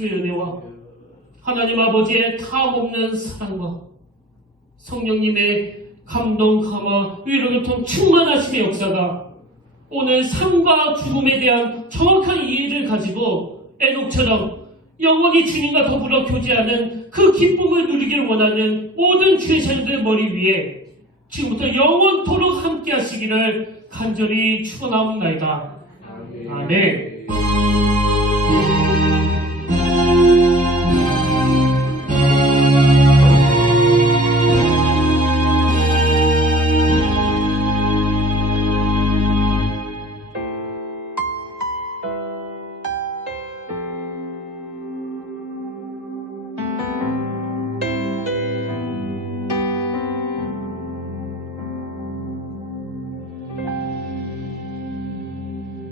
그리스도의 은혜와 하나님 아버지의 다함없는 사랑과 성령님의 감동, 감화, 위로 교통 충만하심의 역사가 오늘 삶과 죽음에 대한 정확한 이해를 가지고 에녹처럼 영원히 주님과 더불어 교제하는 그 기쁨을 누리길 원하는 모든 주의 자녀들 머리 위에 지금부터 영원토록 함께 하시기를 간절히 축원하옵나이다. 아멘.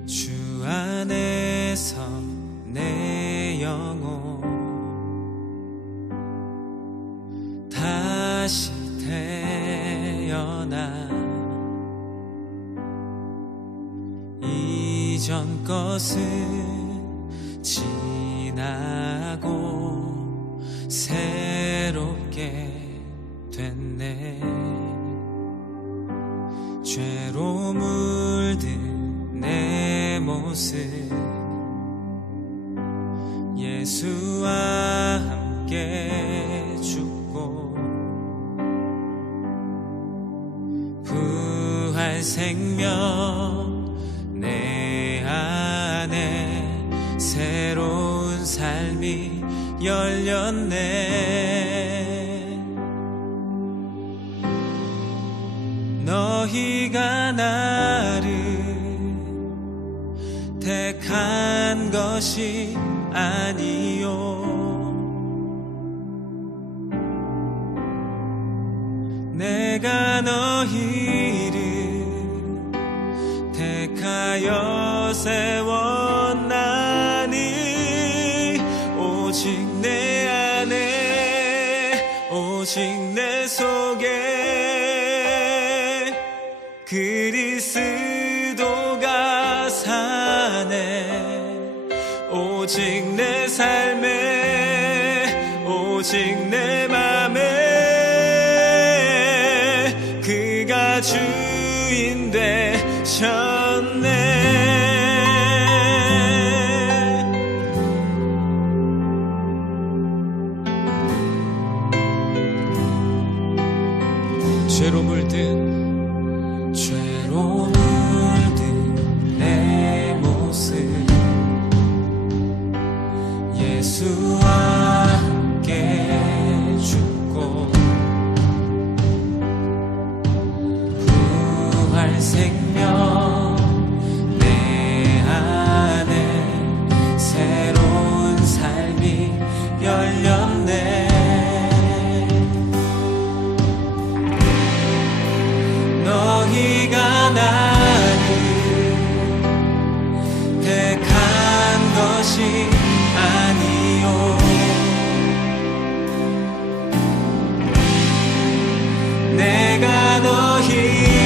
주 안에서 내 영혼 다시 태어나 이전 것은 지나고 새롭게 됐네. 죄로 물든 내 모습 예수와 함께 죽고 부활 생명 내 안에 새로운 삶이 열렸네. 너희가 나를 택한 것이 아니요 내가 너희를 택하여 세웠나니 오직 내 안에 오직 내 속에 그리스도가 사네. 오직 내 삶에 오직 내 맘에 그가 주인 되셨네. 죄로 물든 내 모습 예수와 함께 죽고 부활 생명 내 안에 새로운 삶이 열렸네. 너희가 나를 택한 것이 아니요 내가 너희